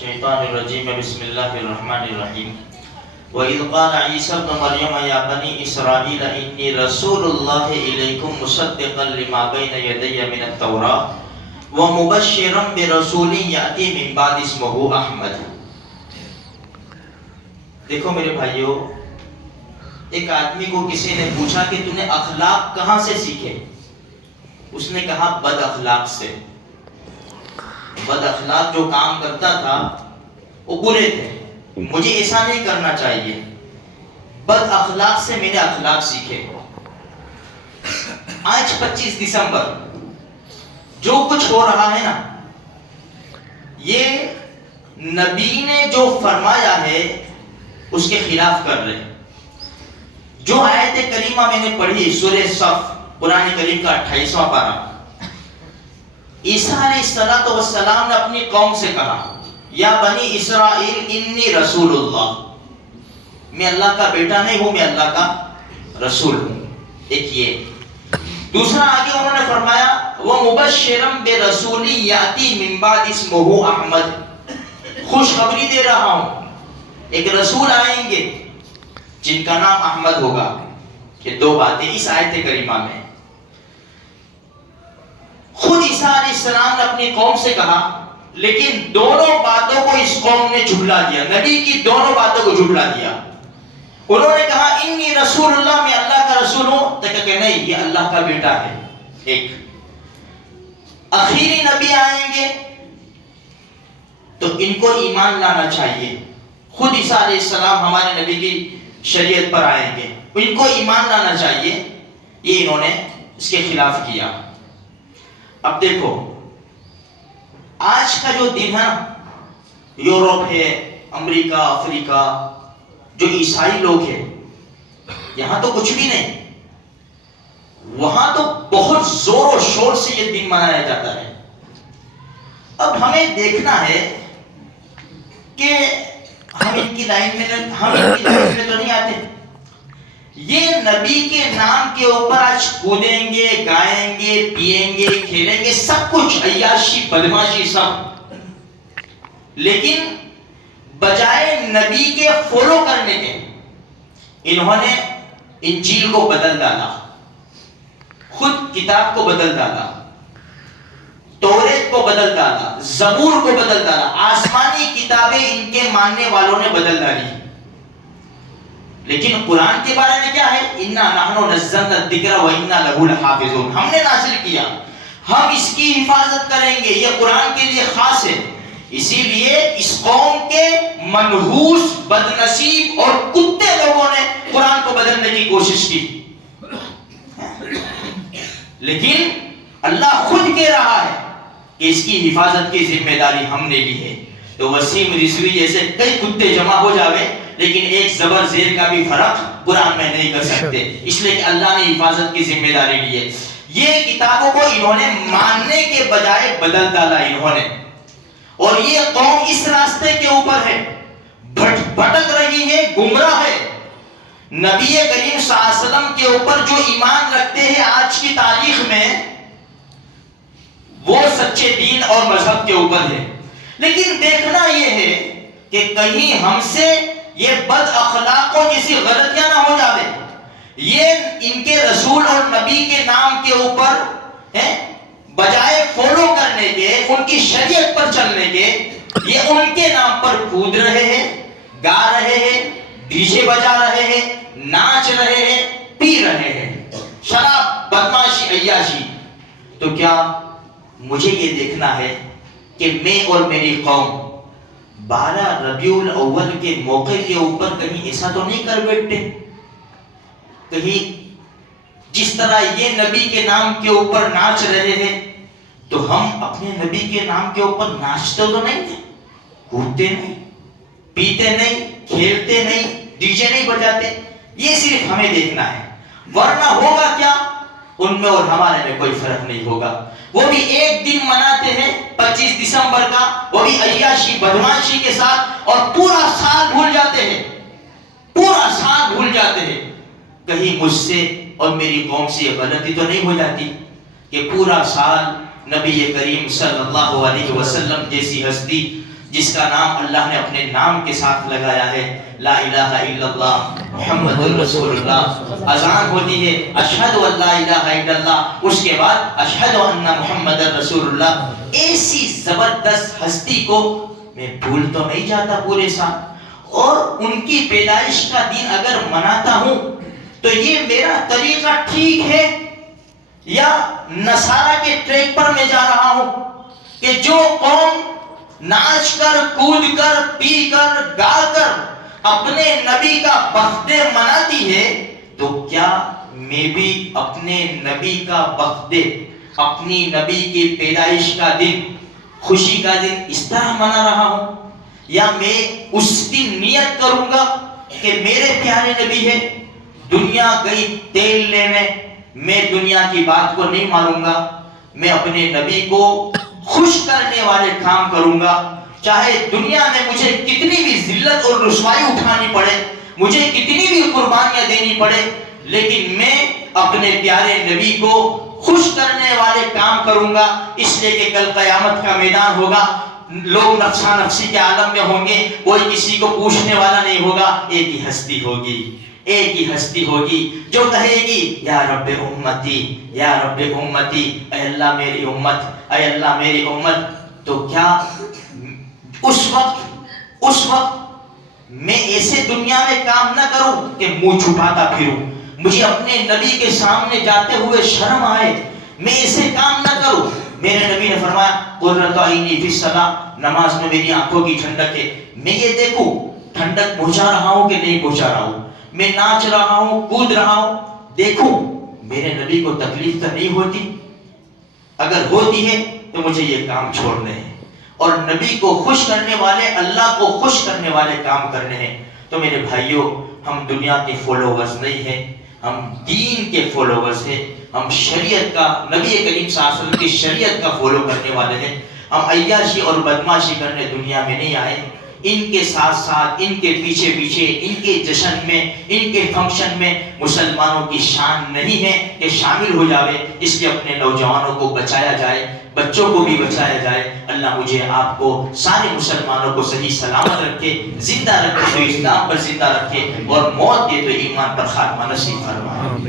الشیطان الرجیم بسم اللہ الرحمن الرحیم وَإِذْ قَالَ عِيسَى ابْنُ مَرْيَمَ يَا بَنِي إِسْرَائِيلَ إِنِّي رَسُولُ اللَّهِ إِلَيْكُمْ مُصَدِّقًا لِمَا بَيْنَ يَدَيَّ مِنَ التَّوْرَاةِ وَمُبَشِّرًا بِرَسُولٍ يَأْتِي مِن بَعْدِي اسْمُهُ أَحْمَدُ۔ دیکھو میرے بھائیو، ایک آدمی کو کسی نے پوچھا کہ تو نے اخلاق کہاں سے سیکھے؟ اس نے کہا بد اخلاق سے۔ بد اخلاق جو کام کرتا تھا وہ برے تھے، مجھے ایسا نہیں کرنا چاہیے، بد اخلاق سے میرے اخلاق سیکھے۔ آج 25 دسمبر جو کچھ ہو رہا ہے نا، یہ نبی نے جو فرمایا ہے اس کے خلاف کر رہے۔ جو آیت کریمہ میں نے پڑھی سورہ صف قرآن کریم کا 28واں پارہ، عیسیٰ علیہ السلام نے اپنی قوم سے کہا یا بنی اسرائیل انی رسول اللہ، میں اللہ کا بیٹا نہیں ہوں، میں اللہ کا رسول ہوں۔ ایک یہ دوسرا آگے انہوں نے فرمایا وَمُبَشِّرًا بِرَسُولٍ يَأْتِي مِن بَعْدِي اسْمُهُ احمد، خوشخبری دے رہا ہوں، ایک رسول آئیں گے جن کا نام احمد ہوگا۔ یہ دو باتیں اس آیت کریمہ میں۔ خود عیسیٰ علیہ السلام نے اپنی قوم سے کہا، لیکن دونوں باتوں کو اس قوم نے جھٹلا دیا، نبی کی دونوں باتوں کو جھٹلا دیا۔ انہوں نے کہا انی رسول اللہ، میں اللہ کا رسول ہوں، تو کہ نہیں، یہ اللہ کا بیٹا ہے۔ ایک آخری نبی آئیں گے تو ان کو ایمان لانا چاہیے۔ خود عیسیٰ علیہ السلام ہمارے نبی کی شریعت پر آئیں گے، ان کو ایمان لانا چاہیے، یہ انہوں نے اس کے خلاف کیا۔ اب دیکھو آج کا جو دن ہے، یورپ ہے، امریکہ، افریقہ، جو عیسائی لوگ ہیں، یہاں تو کچھ بھی نہیں، وہاں تو بہت زور و شور سے یہ دن منایا جاتا ہے۔ اب ہمیں دیکھنا ہے کہ ہم ان کی لائن میں تو نہیں آتے۔ یہ نبی کے نام کے اوپر آج کودیں گے، گائیں گے، پیئیں گے، کھیلیں گے، سب کچھ عیاشی بدماشی سب، لیکن بجائے نبی کے فالو کرنے کے انہوں نے انجیل کو بدل ڈالا، خود کتاب کو بدل ڈالا، توریت کو بدل ڈالا، زبور کو بدل ڈالا، آسمانی کتابیں ان کے ماننے والوں نے بدل ڈالی۔ لیکن قرآن کے بارے میں کیا ہے؟ اِنَّا نَحْنُ نَزَّلْنَا الذِّكْرَ وَإِنَّا لَهُ لَحَافِظُونَ، ہم نے نازل کیا، ہم اس کی حفاظت کریں گے، یہ قرآن کے لیے خاص ہے۔ اسی لیے اس قوم کے منحوس، بدنصیب اور کتے لوگوں نے قرآن کو بدلنے کی کوشش کی، لیکن اللہ خود کہہ رہا ہے کہ اس کی حفاظت کی ذمہ داری ہم نے لی ہے۔ تو وسیم رضوی جیسے کئی کتے جمع ہو جاوے، لیکن ایک زبر زیر کا بھی فرق قرآن میں نہیں کر سکتے، اس لیے کہ اللہ نے حفاظت کی ذمہ داری لی ہے۔ یہ کتابوں کو انہوں نے ماننے کے بجائے بدل ڈالا انہوں نے، اور یہ قوم اس راستے کے اوپر ہے، بھٹک رہی ہے، گمراہ ہے۔ نبی کریم صلی اللہ علیہ وسلم کے اوپر جو ایمان رکھتے ہیں آج کی تاریخ میں، وہ سچے دین اور مذہب کے اوپر ہے۔ لیکن دیکھنا یہ ہے کہ کہیں ہم سے یہ بد اخلاقوں جیسی غلطیاں نہ ہو جاوے، یہ ان کے رسول اور نبی کے نام کے اوپر بجائے فالو کرنے کے، ان کی شریعت پر چلنے کے، یہ ان کے نام پر کود رہے ہیں، گا رہے ہیں، ڈی جے بجا رہے ہیں، ناچ رہے ہیں، پی رہے ہیں، شراب، بدماشی، عیاشی۔ تو کیا مجھے یہ دیکھنا ہے کہ میں اور میری قوم 12 ربیع الاول کے موقع کے اوپر کہیں ایسا تو نہیں کر بیٹھتے؟ کہیں جس طرح یہ نبی کے نام کے اوپر ناچ رہے ہیں تو ہم اپنے نبی کے نام کے اوپر ناچتے تو نہیں تھے، کودتے نہیں، پیتے نہیں، کھیلتے نہیں، ڈی جے نہیں بجاتے؟ یہ صرف ہمیں دیکھنا ہے، ورنہ ہوگا کیا؟ ان میں اور ہمارے میں کوئی فرق نہیں ہوگا۔ وہ بھی ایک دن مناتے ہیں 25 دسمبر کا، وہ بھی عیاشی بدماشی کے ساتھ، اور پورا سال بھول جاتے ہیں، پورا سال بھول جاتے ہیں۔ کہیں مجھ سے اور میری قوم سے یہ غلطی تو نہیں ہو جاتی کہ پورا سال نبی کریم صلی اللہ علیہ وسلم جیسی ہستی جس کا نام اللہ نے اپنے نام کے ساتھ لگایا ہے، لا الہ الا اللہ محمد الرسول اللہ۔ اذان ہوتی ہے اشہد ان لا الہ الا اللہ، اس کے بعد اشہد ان محمد الرسول اللہ۔ ایسی زبردست ہستی کو میں بھول تو نہیں جاتا پورے سال، اور ان کی پیدائش کا دن اگر مناتا ہوں تو یہ میرا طریقہ ٹھیک ہے یا نصارہ کے ٹریک پر میں جا رہا ہوں کہ جو قوم ناچ کر کود کر پی کر گا کر اپنے نبی کا برتھ ڈے مناتی ہے، تو کیا میں بھی اپنے نبی کا برتھ ڈے، اپنی نبی کی پیدائش کا دن، خوشی کا دن اس طرح منا رہا ہوں؟ یا میں اس دن نیت کروں گا کہ میرے پیارے نبی ہے، دنیا گئی تیل لینے، میں دنیا کی بات کو نہیں مانوں گا، میں اپنے نبی کو خوش کرنے والے کام کروں گا، چاہے دنیا میں مجھے کتنی بھی ذلت اور رسوائی اٹھانی پڑے، مجھے کتنی بھی قربانیاں دینی پڑے، لیکن میں اپنے پیارے نبی کو خوش کرنے والے کام کروں گا، اس لیے کہ کل قیامت کا میدان ہوگا، لوگ نفسا نفسی کے عالم میں ہوں گے، کوئی کسی کو پوچھنے والا نہیں ہوگا، ایک ہی ہستی ہوگی، ایک ہی ہستی ہوگی جو کہے گی یا رب امتی، یا رب امتی، اے اللہ میری امت، اے اللہ میری امت۔ تو کیا اس وقت میں ایسے دنیا میں کام نہ کروں کہ منہ چھپاتا پھروں، مجھے اپنے نبی کے سامنے جاتے ہوئے شرم آئے، میں ایسے کام نہ کروں۔ میرے نبی نے فرمایا قرۃ عینی فی الصلاۃ، نماز میں میری آنکھوں کی ٹھنڈک ہے، میں یہ دیکھوں ٹھنڈک پہنچا رہا ہوں کہ نہیں پہنچا رہا ہوں، میں ناچ رہا ہوں کود رہا ہوں، دیکھوں میرے نبی کو تکلیف تو نہیں ہوتی، اگر ہوتی ہے تو مجھے یہ کام چھوڑنے ہیں، اور نبی کو خوش کرنے والے، اللہ کو خوش کرنے والے کام کرنے ہیں۔ تو میرے بھائیوں، ہم دنیا کے فالوورز نہیں ہیں، ہم دین کے فالوورز ہیں، ہم شریعت کا، نبی کریم صلی اللہ علیہ وسلم کی شریعت کا فالو کرنے والے ہیں۔ ہم عیاشی اور بدماشی کرنے دنیا میں نہیں آئے، ان کے ساتھ ساتھ، ان کے پیچھے پیچھے، ان کے جشن میں، ان کے فنکشن میں مسلمانوں کی شان نہیں ہے کہ شامل ہو جاوے، اس لیے اپنے نوجوانوں کو بچایا جائے، بچوں کو بھی بچایا جائے۔ اللہ مجھے آپ کو، سارے مسلمانوں کو صحیح سلامت رکھے، زندہ رکھے تو اسلام پر زندہ رکھے، اور موت دے تو ایمان پر خاتمہ نصیب فرمائے۔